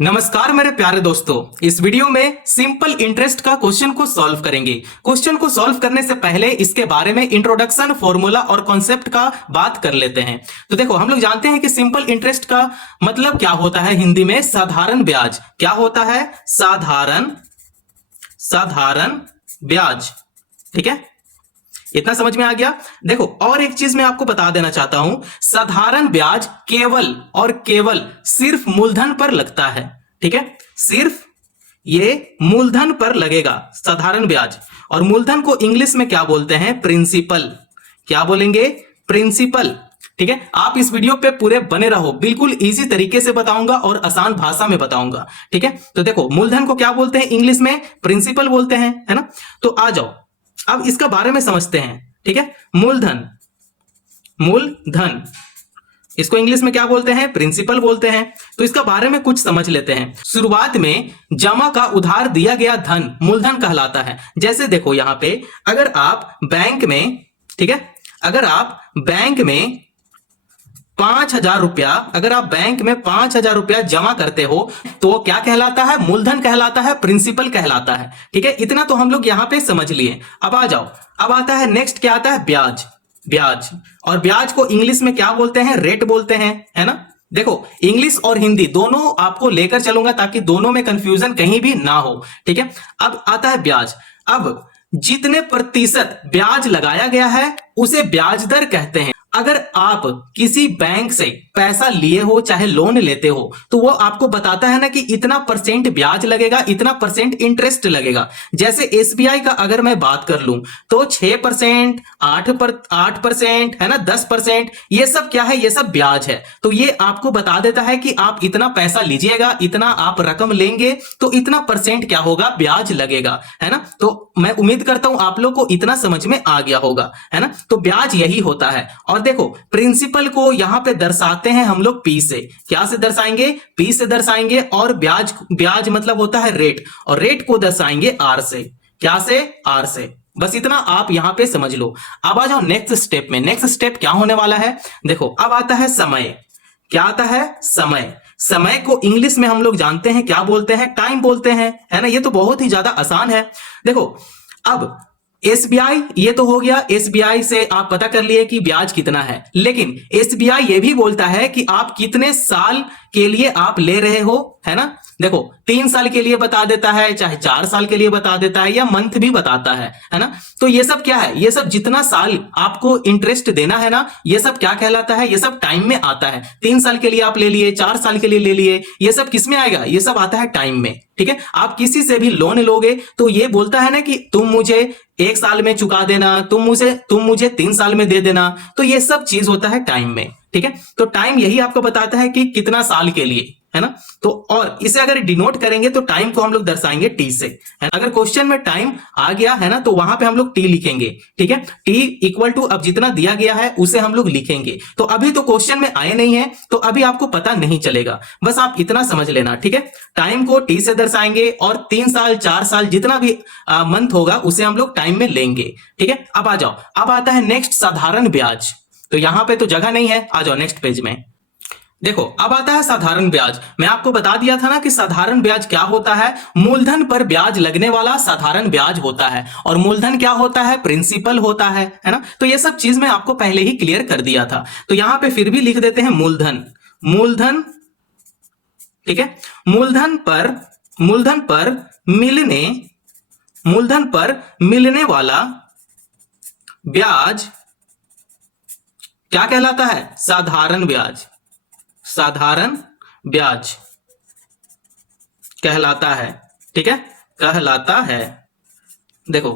नमस्कार मेरे प्यारे दोस्तों, इस वीडियो में सिंपल इंटरेस्ट का क्वेश्चन को सॉल्व करेंगे। क्वेश्चन को सॉल्व करने से पहले इसके बारे में इंट्रोडक्शन, फॉर्मूला और कॉन्सेप्ट का बात कर लेते हैं। तो देखो, हम लोग जानते हैं कि सिंपल इंटरेस्ट का मतलब क्या होता है हिंदी में। साधारण ब्याज। क्या होता है? साधारण ब्याज। ठीक है, इतना समझ में आ गया। देखो, और एक चीज मैं आपको बता देना चाहता हूं, साधारण ब्याज केवल और केवल सिर्फ मूलधन पर लगता है। ठीक है, सिर्फ ये मूलधन पर लगेगा साधारण ब्याज। और मूलधन को इंग्लिश में क्या बोलते हैं? प्रिंसिपल। क्या बोलेंगे? प्रिंसिपल। ठीक है, आप इस वीडियो पे पूरे बने रहो, बिल्कुल इजी तरीके से बताऊंगा और आसान भाषा में बताऊंगा। ठीक है, तो देखो, मूलधन को क्या बोलते हैं इंग्लिश में? प्रिंसिपल बोलते हैं, है ना। तो आ जाओ, अब इसका बारे में समझते हैं। ठीक है, मूलधन इसको इंग्लिश में क्या बोलते हैं? प्रिंसिपल बोलते हैं। तो इसका बारे में कुछ समझ लेते हैं। शुरुआत में जमा का उधार दिया गया धन मूलधन कहलाता है। जैसे देखो, यहां पे अगर आप बैंक में, ठीक है, अगर आप बैंक में 5,000 रुपया, अगर आप बैंक में 5,000 रुपया जमा करते हो तो क्या कहलाता है? मूलधन कहलाता है, प्रिंसिपल कहलाता है। ठीक है, इतना तो हम लोग यहां पे समझ लिए। अब आ जाओ, अब आता है नेक्स्ट, क्या आता है? ब्याज। और ब्याज को इंग्लिश में क्या बोलते हैं? रेट बोलते हैं, है ना। देखो, इंग्लिश और हिंदी दोनों आपको लेकर चलूंगा ताकि दोनों में कंफ्यूजन कहीं भी ना हो। ठीक है, अब आता है ब्याज। अब जितने प्रतिशत ब्याज लगाया गया है उसे ब्याज दर कहते हैं। अगर आप किसी बैंक से पैसा लिए हो, चाहे लोन लेते हो, तो वो आपको बताता है ना कि इतना परसेंट ब्याज लगेगा, इतना परसेंट इंटरेस्ट लगेगा। जैसे एसबीआई का अगर मैं बात कर लूं तो 6%, 8% है ना, 10%, ये सब क्या है? ये सब ब्याज है। तो ये आपको बता देता है कि आप इतना पैसा लीजिएगा, इतना आप रकम लेंगे तो इतना परसेंट क्या होगा? ब्याज लगेगा, है ना। तो मैं उम्मीद करता हूं आप लोग को इतना समझ में आ गया होगा, है ना। तो ब्याज यही होता है। और देखो, प्रिंसिपल को यहां पे दर्शाते हैं हम लोग पी से। क्या से दर्शाएंगे? पी से दर्शाएंगे। और ब्याज मतलब होता है रेट, और रेट को दर्शाएंगे आर से। क्या से? आर से। बस इतना आप यहां पे समझ लो। अब आ जाओ नेक्स्ट स्टेप में। नेक्स्ट स्टेप क्या होने वाला है? देखो, अब आता है समय। क्या आता है? समय। समय को इंग्लिश में हम लोग जानते हैं, क्या बोलते हैं? टाइम बोलते हैं, है ना। ये तो बहुत ही ज्यादा आसान है। देखो, अब एसबीआई, ये तो हो गया, एसबीआई से आप पता कर लिए कि ब्याज कितना है। लेकिन एसबीआई ये भी बोलता है कि आप कितने साल के लिए आप ले रहे हो, है ना। देखो, 3 साल के लिए बता देता है, चाहे 4 साल के लिए बता देता है, या मंथ भी बताता है ना। तो ये सब क्या है? ये सब जितना साल आपको इंटरेस्ट देना है ना, ये सब क्या कहलाता है? ये सब टाइम में आता है। 3 साल के लिए आप ले लिए, 4 साल के लिए ले लिए, ये सब किस में आएगा? ये सब आता है टाइम में। ठीक है, आप किसी से भी लोन लोगे तो ये बोलता है ना कि तुम मुझे 1 साल में चुका देना, तुम मुझे 3 साल में दे देना। तो ये सब चीज होता है टाइम में। ठीक है, तो टाइम यही आपको बताता है कि कितना साल के लिए, है ना। तो और इसे अगर डिनोट करेंगे तो टाइम को हम लोग दर्शाएंगे टी से, है। अगर क्वेश्चन में टाइम आ गया है ना तो वहां पे हम लोग टी लिखेंगे। ठीक है, टी इक्वल टू, अब जितना दिया गया है उसे हम लोग लिखेंगे। तो अभी तो क्वेश्चन में आए नहीं है तो अभी आपको पता नहीं चलेगा, बस आप इतना समझ लेना। ठीक है, टाइम को टी से दर्शाएंगे और 3 साल, 4 साल, जितना भी मंथ होगा उसे हम लोग टाइम में लेंगे। ठीक है, अब आ जाओ, अब आता है नेक्स्ट, साधारण ब्याज। तो यहां पे तो जगह नहीं है, आ जाओ नेक्स्ट पेज में। देखो, अब आता है साधारण ब्याज। मैं आपको बता दिया था ना कि साधारण ब्याज क्या होता है? मूलधन पर ब्याज लगने वाला साधारण ब्याज होता है। और मूलधन क्या होता है? प्रिंसिपल होता है ना। तो ये सब चीज मैं आपको पहले ही क्लियर कर दिया था। तो यहां पे फिर भी लिख देते हैं मूलधन। ठीक है, मूलधन पर मिलने वाला ब्याज क्या कहलाता है? साधारण ब्याज कहलाता है। ठीक है, कहलाता है। देखो,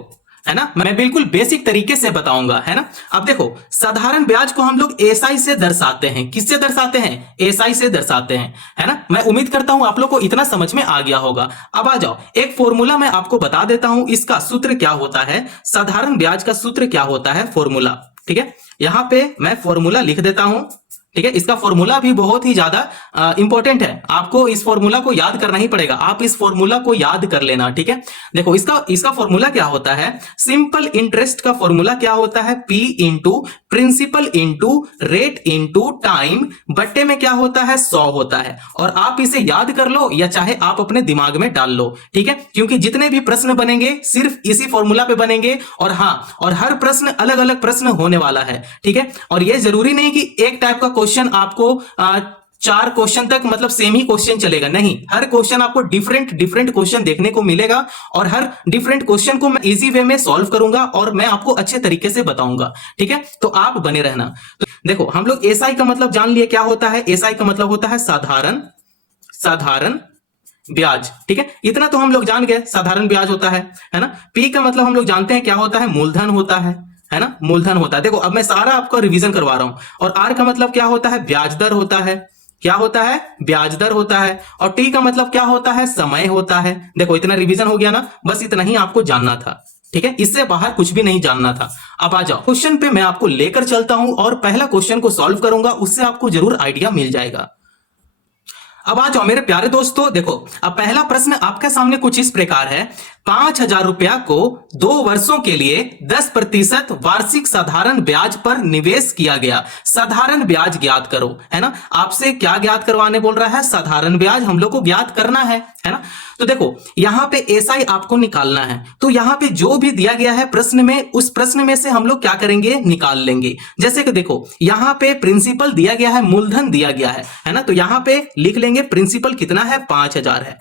है ना, मैं बिल्कुल बेसिक तरीके से बताऊंगा, है ना। अब देखो, साधारण ब्याज को हम लोग एसआई से दर्शाते हैं। किससे दर्शाते हैं? एसआई से दर्शाते हैं, है ना। मैं उम्मीद करता हूं आप लोग को इतना समझ में आ गया होगा। अब आ जाओ, एक फॉर्मूला मैं आपको बता देता हूं, इसका सूत्र क्या होता है, साधारण ब्याज का सूत्र क्या होता है, फॉर्मूला। ठीक है, यहां पे मैं फॉर्मूला लिख देता हूं। ठीक है, इसका फॉर्मूला भी बहुत ही ज्यादा इंपॉर्टेंट है, आपको इस फॉर्मूला को याद करना ही पड़ेगा, आप इस फॉर्मूला को याद कर लेना। ठीक है, देखो इसका फॉर्मूला क्या होता है, सिंपल इंटरेस्ट का फॉर्मूला क्या होता है, P into principal into rate into time बट्टे में क्या होता है 100 होता है। और आप इसे याद कर लो या चाहे आप अपने दिमाग में डाल लो। ठीक है, क्योंकि जितने भी प्रश्न बनेंगे सिर्फ इसी फॉर्मूला पे बनेंगे, और हाँ, और हर प्रश्न अलग अलग प्रश्न होने वाला है। ठीक है, और यह जरूरी नहीं कि एक टाइप का क्वेश्चन आपको 4 क्वेश्चन तक मतलब सेम ही क्वेश्चन चलेगा, नहीं, हर क्वेश्चन आपको डिफरेंट क्वेश्चन देखने को मिलेगा, और हर डिफरेंट क्वेश्चन को मैं इजी वे में सॉल्व करूंगा और मैं आपको अच्छे तरीके से बताऊंगा। ठीक है, तो आप बने रहना। तो देखो हम लोग एसआई का मतलब जान लिए क्या होता है, एसआई का मतलब होता है साधारण ब्याज। ठीक है, इतना तो हम लोग जान गए, साधारण ब्याज होता है ना। पी का मतलब हम लोग जानते हैं क्या होता है, मूलधन होता है ना, मूलधन होता है। देखो अब मैं सारा आपको रिवीजन करवा रहा हूं। और आर का मतलब क्या होता है, ब्याज दर होता है, क्या होता है, ब्याज दर होता है। और टी का मतलब क्या होता है, समय होता है। देखो इतना रिवीजन हो गया ना, बस इतना ही आपको जानना था। ठीक है, इससे बाहर कुछ भी नहीं जानना था। अब आ जाओ क्वेश्चन पे, मैं आपको लेकर चलता हूं और पहला क्वेश्चन को सॉल्व करूंगा, उससे आपको जरूर आइडिया मिल जाएगा। अब आ जाओ मेरे प्यारे दोस्तों, देखो अब पहला प्रश्न आपके सामने कुछ इस प्रकार है, 5,000 रुपया को 2 वर्षों के लिए 10% वार्षिक साधारण ब्याज पर निवेश किया गया, साधारण ब्याज ज्ञात करो। है ना, आपसे क्या ज्ञात करवाने बोल रहा है, साधारण ब्याज हम लोग को ज्ञात करना है ना। तो देखो यहां पे एसआई आपको निकालना है, तो यहां पे जो भी दिया गया है प्रश्न में, उस प्रश्न में से हम लोग क्या करेंगे, निकाल लेंगे। जैसे कि देखो यहां पे प्रिंसिपल दिया गया है, मूलधन दिया गया है ना, तो यहां पे लिख लेंगे प्रिंसिपल कितना है, 5,000 है।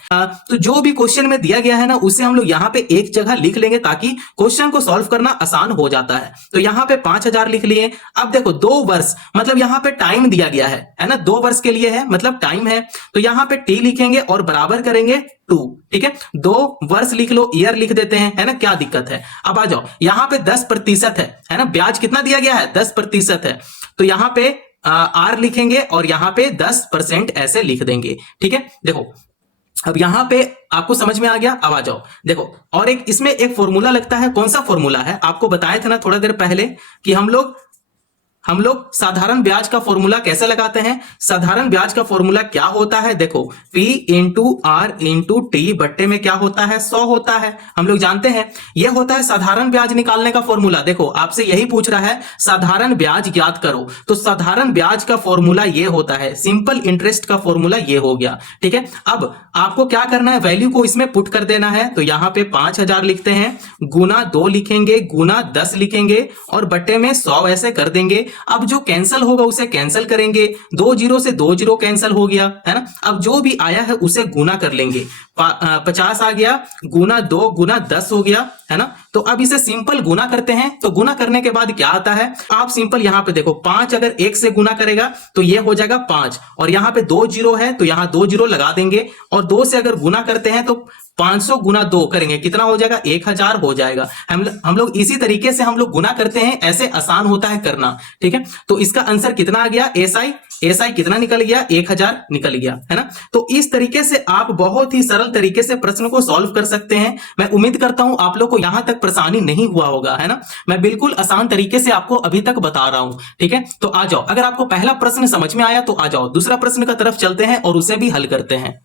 तो जो भी क्वेश्चन में दिया गया है ना, उसे हम लोग यहां पे एक जगह लिख लेंगे ताकि क्वेश्चन को सॉल्व करना आसान हो जाता है। तो यहां पे 5,000 लिख लिए। अब देखो 2 वर्ष मतलब यहां पे टाइम दिया गया है ना, 2 वर्ष के लिए है मतलब टाइम है, तो यहां पे टी लिखेंगे और बराबर करेंगे 2। ठीक है, 2 वर्ष लिख लो, ईयर लिख देते हैं, है ना, क्या दिक्कत है। अब आ जाओ यहां पे 10% है ना, ब्याज कितना दिया गया है, 10% है, तो यहां पे आर लिखेंगे और यहां पे 10% ऐसे लिख देंगे। ठीक है, देखो अब यहां पे आपको समझ में आ गया। अब आ जाओ देखो, और एक इसमें एक फॉर्मूला लगता है, कौन सा फॉर्मूला है, आपको बताए थे ना थोड़ा देर पहले कि हम लोग साधारण ब्याज का फॉर्मूला कैसे लगाते हैं। साधारण ब्याज का फॉर्मूला क्या होता है, देखो P into R into T बट्टे में क्या होता है, 100 होता है, हम लोग जानते हैं। यह होता है साधारण ब्याज निकालने का फॉर्मूला। देखो आपसे यही पूछ रहा है साधारण ब्याज ज्ञात करो, तो साधारण ब्याज का फॉर्मूला यह होता है, सिंपल इंटरेस्ट का फॉर्मूला यह हो गया। ठीक है, अब आपको क्या करना है, वैल्यू को इसमें पुट कर देना है। तो यहां पे 5,000 लिखते हैं, गुना 2 लिखेंगे, गुना 10 लिखेंगे और बट्टे में 100 ऐसे कर देंगे। अब जो कैंसिल होगा उसे कैंसिल करेंगे, 2 जीरो से 2 जीरो कैंसिल हो गया, है ना। अब जो भी आया है उसे गुना कर लेंगे, 50 आ गया, गुना 2 गुना 10 हो गया, है ना। तो अब इसे सिंपल गुना करते हैं, तो गुना करने के बाद क्या आता है, आप सिंपल यहां पे देखो 5 अगर 1 से गुना करेगा तो ये हो जाएगा 5, और यहां पे 2 जीरो है तो यहां 2 जीरो लगा देंगे, और 2 से अगर गुना करते हैं तो 500 गुना 2 करेंगे, कितना हो जाएगा, 1,000 हो जाएगा। हम लोग इसी तरीके से हम लोग गुना करते हैं, ऐसे आसान होता है करना। ठीक है, तो इसका आंसर कितना आ गया, एसआई कितना निकल गया, 1,000 निकल गया, है ना। तो इस तरीके से आप बहुत ही सरल तरीके से प्रश्न को सॉल्व कर सकते हैं। मैं उम्मीद करता हूं आप लोग को यहां तक परेशानी नहीं हुआ होगा, है ना। मैं बिल्कुल आसान तरीके से आपको अभी तक बता रहा हूं। ठीक है, तो आ जाओ, अगर आपको पहला प्रश्न समझ में आया तो आ जाओ दूसरा प्रश्न की तरफ चलते हैं और उसे भी हल करते हैं।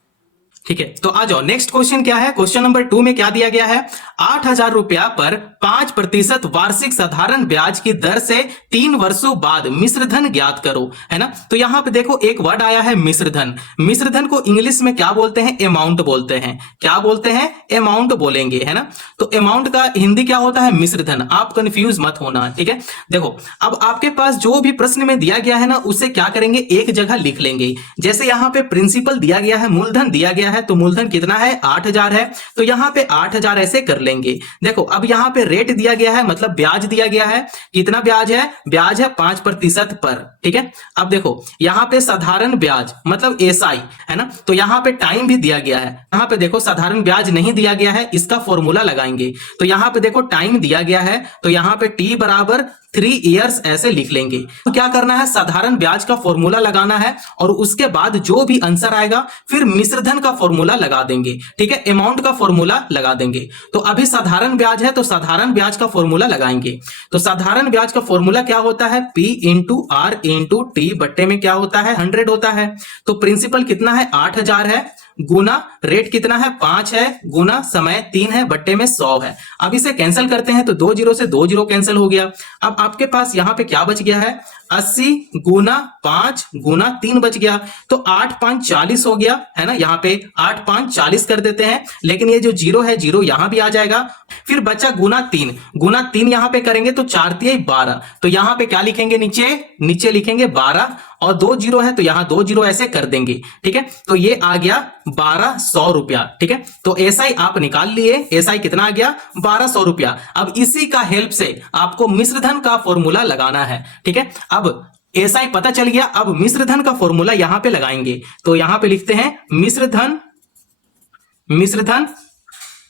ठीक है, तो आ जाओ नेक्स्ट क्वेश्चन क्या है, क्वेश्चन नंबर 2 में क्या दिया गया है, 8,000 रुपया पर 5% वार्षिक साधारण ब्याज की दर से 3 वर्षों बाद मिश्रधन ज्ञात करो, है ना। तो यहां पे देखो एक वर्ड आया है मिश्रधन। मिश्रधन को इंग्लिश में क्या बोलते हैं, अमाउंट बोलते हैं। क्या बोलते हैं, अमाउंट बोलेंगे, है ना। तो अमाउंट का हिंदी क्या होता है, मिश्रधन। आप कंफ्यूज मत होना। ठीक है, देखो अब आपके पास जो भी प्रश्न में दिया गया है ना, उसे क्या करेंगे, एक जगह लिख लेंगे। जैसे यहां पे प्रिंसिपल दिया गया है, मूलधन दिया गया है, तो मूलधन कितना है, 8,000 है, तो यहां पे 8,000 ऐसे कर लेंगे। देखो अब यहां पे रेट दिया गया है, मतलब ब्याज दिया गया है, कितना ब्याज है, ब्याज है 5% पर। ठीक है, अब देखो यहां पे साधारण ब्याज मतलब एसआई, है ना, तो यहां पे टाइम भी दिया गया है। यहां पे देखो साधारण ब्याज नहीं दिया गया है, इसका फॉर्मूला लगाएंगे। तो यहां पे देखो टाइम दिया गया है, तो यहां पे टी बराबर 3 इयर्स ऐसे लिख लेंगे। तो क्या करना है, साधारण ब्याज का फॉर्मूला लगाना है और उसके बाद जो भी आंसर आएगा फिर मिश्रधन का फॉर्मूला लगा देंगे, ठीक है, अमाउंट का फॉर्मूला लगा देंगे। तो अभी साधारण ब्याज है तो साधारण ब्याज का फॉर्मूला लगाएंगे। तो साधारण ब्याज का फॉर्मूला क्या होता है, P into R into T बट्टे में क्या होता है, 100 होता है। तो प्रिंसिपल कितना है, 8000 है, गुना रेट कितना है, 5 है, गुना समय 3 है, बट्टे में 100 है। अब इसे कैंसिल करते हैं तो 2 जीरो से 2 जीरो कैंसिल हो गया। अब आपके पास यहां पे क्या बच गया है, 80 गुना 5 गुना 3 बच गया। तो 8 5 40 हो गया है ना, यहाँ पे 8 5 40 कर देते हैं, लेकिन ये जो जीरो है जीरो यहां भी आ जाएगा। फिर बचा गुना 3 यहां पे करेंगे तो 4 3 12। तो यहां पे क्या लिखेंगे, नीचे लिखेंगे 12 और 2 जीरो है तो यहां 2 जीरो ऐसे कर देंगे, ठीक है। तो ये आ गया 1200 रुपया, ठीक है। तो एसआई आप निकाल लिए, एसआई कितना आ गया, 1200 रुपया। अब इसी का हेल्प से आपको मिश्रधन का फॉर्मूला लगाना है, ठीक है। अब एसआई पता चल गया, अब मिश्रधन का फॉर्मूला यहां पे लगाएंगे। तो यहां पे लिखते हैं मिश्रधन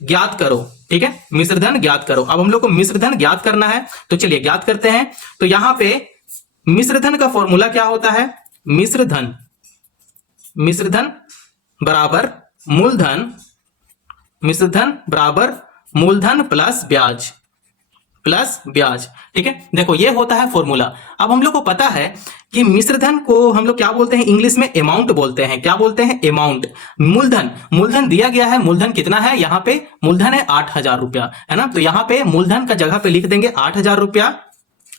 ज्ञात करो, ठीक है, मिश्रधन ज्ञात करो। अब हम लोग को मिश्रधन ज्ञात करना है, तो चलिए ज्ञात करते हैं। तो यहां पे मिश्रधन का फॉर्मूला क्या होता है, मिश्रधन बराबर मूलधन प्लस ब्याज, ठीक है। देखो ये होता है फॉर्मूला। अब हम लोग को पता है कि मिश्रधन को हम लोग क्या बोलते हैं, इंग्लिश में अमाउंट बोलते हैं। क्या बोलते हैं, अमाउंट। मूलधन दिया गया है, मूलधन कितना है, यहाँ पे मूलधन है 8000 रुपया, है ना। तो यहाँ पे मूलधन का जगह पे लिख देंगे 8000 रुपया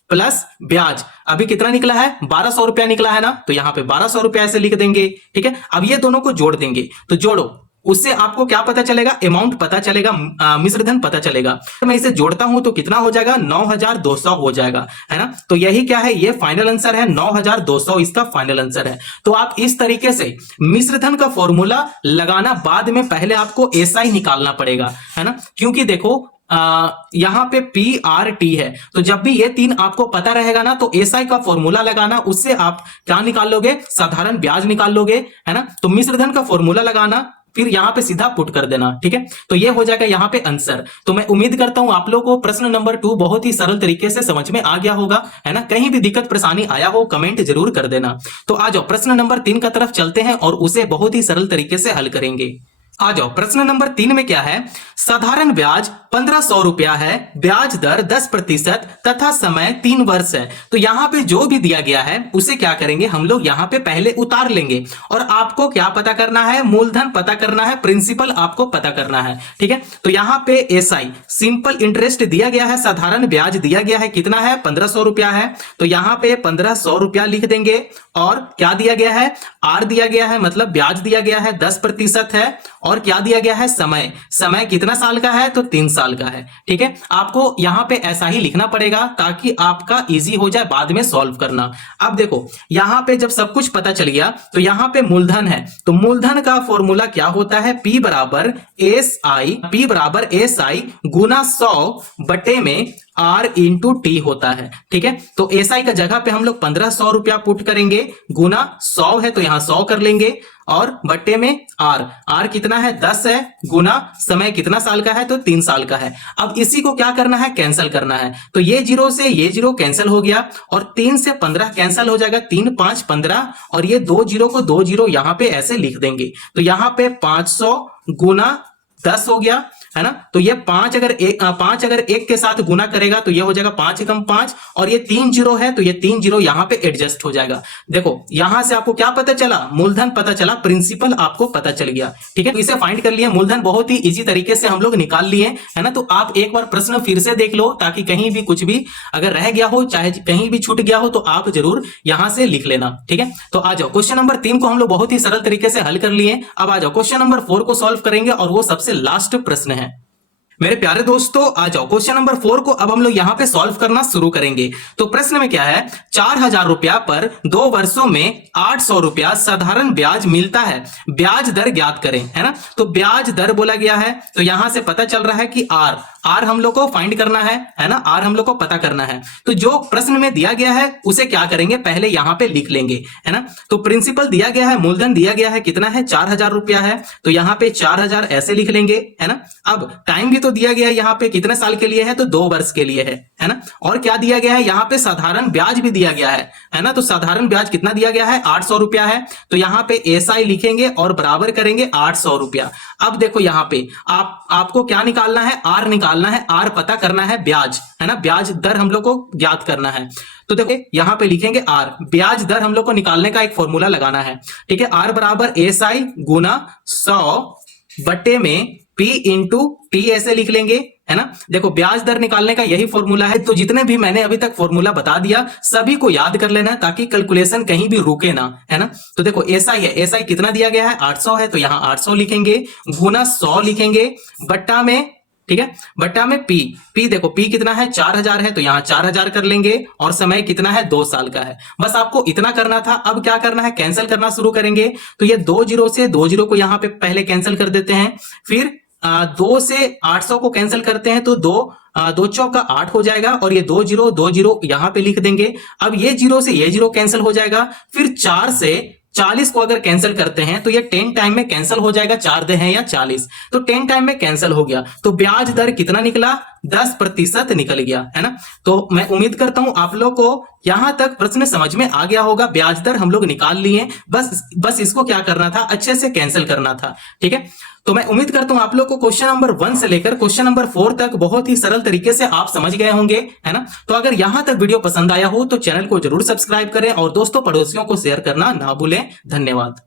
प्लस ब्याज। अभी कितना निकला है, 1200 रुपया निकला है ना, तो यहाँ पे 1200 रुपया ऐसे लिख देंगे, ठीक है। अब ये दोनों को जोड़ देंगे, तो जोड़ो, उससे आपको क्या पता चलेगा, अमाउंट पता चलेगा, मिश्रधन पता चलेगा। तो मैं इसे जोड़ता हूं तो कितना हो जाएगा, 9200 हो जाएगा, है ना। तो यही क्या है, ये फाइनल आंसर है, 9200 इसका फाइनल आंसर है। तो आप इस तरीके से मिश्रधन का फॉर्मूला लगाना, बाद में पहले आपको एसआई निकालना पड़ेगा, है ना। क्योंकि देखो यहां पे PRT है, तो जब भी ये 3 आपको पता रहेगा ना, तो एसआई का फॉर्मूला लगाना, उससे आप क्या निकाल लोगे, साधारण ब्याज निकाल लोगे, है ना। तो मिश्रधन का फॉर्मूला लगाना, फिर यहां पे सीधा पुट कर देना, ठीक है। तो ये हो जाएगा यहां पे आंसर। तो मैं उम्मीद करता हूं आप लोगों को प्रश्न नंबर 2 बहुत ही सरल तरीके से समझ में आ गया होगा, है ना। कहीं भी दिक्कत परेशानी आया हो कमेंट जरूर कर देना। तो आ जाओ प्रश्न नंबर 3 का तरफ चलते हैं और उसे बहुत ही सरल तरीके से हल करेंगे। आ जाओ प्रश्न नंबर 3 में क्या है, साधारण ब्याज 1500 रुपया है, ब्याज दर 10% तथा समय 3 वर्ष है। तो यहां पे जो भी दिया गया है उसे क्या करेंगे, हम लोग यहां पे पहले उतार लेंगे। और आपको क्या पता करना है, मूलधन पता करना है, प्रिंसिपल आपको पता करना है, ठीक है। तो यहां पे एसआई सिंपल इंटरेस्ट दिया गया है, साधारण ब्याज दिया गया है, कितना है, 1500 रुपया है। तो यहां पे 1500 रुपया लिख देंगे। और क्या दिया गया है, आर दिया गया है, मतलब ब्याज दिया गया है 10% है। और क्या दिया गया है, समय कितना साल का है, तो 3 साल का है, ठीक है। आपको यहां पे ऐसा ही लिखना पड़ेगा ताकि आपका इजी हो जाए बाद में सॉल्व करना। अब देखो यहां पे जब सब कुछ पता चल गया तो यहां पे मूलधन है, तो मूलधन का फॉर्मूला क्या होता है, P बराबर SI गुना 100 बटे में R इंटू टी होता है, ठीक है। तो एसआई का जगह पे हम लोग 1500 रुपया पुट करेंगे, गुना 100 है तो यहां 100 कर लेंगे, और बट्टे में R कितना है, 10 है, गुना समय कितना साल का है, तो 3 साल का है। अब इसी को क्या करना है, कैंसिल करना है। तो ये जीरो से ये जीरो कैंसिल हो गया और 3 से 15 कैंसिल हो जाएगा, 3 5 15, और ये 2 जीरो को 2 जीरो यहां पे ऐसे लिख देंगे। तो यहां पे 500 गुना 10 हो गया, है ना। तो ये 5 अगर 1 के साथ गुना करेगा तो ये हो जाएगा 5 एकम 5, और ये 3 जीरो है तो ये 3 जीरो यहां पे एडजस्ट हो जाएगा। देखो यहां से आपको क्या पता चला, मूलधन पता चला, प्रिंसिपल आपको पता चल गया, ठीक है। तो इसे फाइंड कर लिया, मूलधन बहुत ही इजी तरीके से हम लोग निकाल लिए, है ना। तो आप एक बार प्रश्न फिर से देख लो ताकि कहीं भी कुछ भी अगर रह गया हो, चाहे कहीं भी छूट गया हो, तो आप जरूर यहां से लिख लेना, ठीक है। तो आ जाओ क्वेश्चन नंबर 3 को हम लोग बहुत ही सरल तरीके से हल कर लिए। अब आ जाओ क्वेश्चन नंबर 4 को सॉल्व करेंगे और वो सबसे लास्ट प्रश्न है। मेरे प्यारे दोस्तों आ जाओ क्वेश्चन नंबर 4 को अब हम लोग यहां पे सॉल्व करना शुरू करेंगे। तो प्रश्न में क्या है, 4000 रुपया पर 2 वर्षों में 800 रुपया साधारण ब्याज मिलता है, ब्याज दर ज्ञात करें, है ना। तो ब्याज दर बोला गया है, तो यहां से पता चल रहा है कि आर हम लोग को फाइंड करना है ना, आर हम लोग को पता करना है। तो जो प्रश्न में दिया गया है उसे क्या करेंगे, पहले यहां पे लिख लेंगे, है ना। तो प्रिंसिपल दिया गया है, मूलधन दिया गया है, कितना है 4000 रुपया है, तो यहाँ पे 4000 ऐसे लिख लेंगे, है ना। अब टाइम भी तो दिया गया है यहाँ पे, कितने साल के लिए है, तो 2 वर्ष के लिए है ना। और क्या दिया गया है यहाँ पे, साधारण ब्याज भी दिया गया है ना। तो साधारण ब्याज कितना दिया गया है, 800 रुपया है, तो यहाँ पे एसआई लिखेंगे और बराबर करेंगे 800 रुपया। अब देखो यहाँ पे आपको क्या निकालना है, आर निकालना है, आर पता करना है ब्याज, है ना, ब्याज दर हम लोग को ज्ञात करना है। तो देखो यहां पे लिखेंगे आर, ब्याज दर हम लोग को निकालने का एक फॉर्मूला लगाना है, ठीक है। आर बराबर एसआई गुना 100 बटे में पी इंटू टी ऐसे लिख लेंगे, है ना। देखो ब्याज दर निकालने का यही फॉर्मूला है। तो जितने भी मैंने अभी तक फॉर्मूला बता दिया सभी को याद कर लेना ताकि कैलकुलेशन कहीं भी रुके ना, है ना। तो देखो एसआई है, एसआई कितना दिया गया है 800 है, तो यहां 800 लिखेंगे, गुना 100 लिखेंगे, बट्टा में, ठीक है, बट्टा में पी, पी देखो पी कितना है 4000 है, तो यहां 4000 कर लेंगे, और समय कितना है 2 साल का है। बस आपको इतना करना था। अब क्या करना है, कैंसिल करना शुरू करेंगे। तो ये 2 जीरो से 2 जीरो को यहां पे पहले कैंसिल कर देते हैं, फिर 2 से 800 को कैंसिल करते हैं, तो 2 चौका 8 हो जाएगा, और ये 2 जीरो यहां पे लिख देंगे। अब ये जीरो से ये जीरो कैंसिल हो जाएगा, फिर 4 से 40 को अगर कैंसिल करते हैं तो ये 10 टाइम में कैंसिल हो जाएगा, 4 दे हैं या 40, तो 10 टाइम में कैंसिल हो गया। तो ब्याज दर कितना निकला, 10% निकल गया, है ना। तो मैं उम्मीद करता हूं आप लोग को यहां तक प्रश्न समझ में आ गया होगा। ब्याज दर हम लोग निकाल लिए, बस इसको क्या करना था, अच्छे से कैंसिल करना था, ठीक है। तो मैं उम्मीद करता हूं आप लोग को क्वेश्चन नंबर 1 से लेकर क्वेश्चन नंबर 4 तक बहुत ही सरल तरीके से आप समझ गए होंगे, है ना। तो अगर यहां तक वीडियो पसंद आया हो तो चैनल को जरूर सब्सक्राइब करें और दोस्तों पड़ोसियों को शेयर करना ना भूलें। धन्यवाद।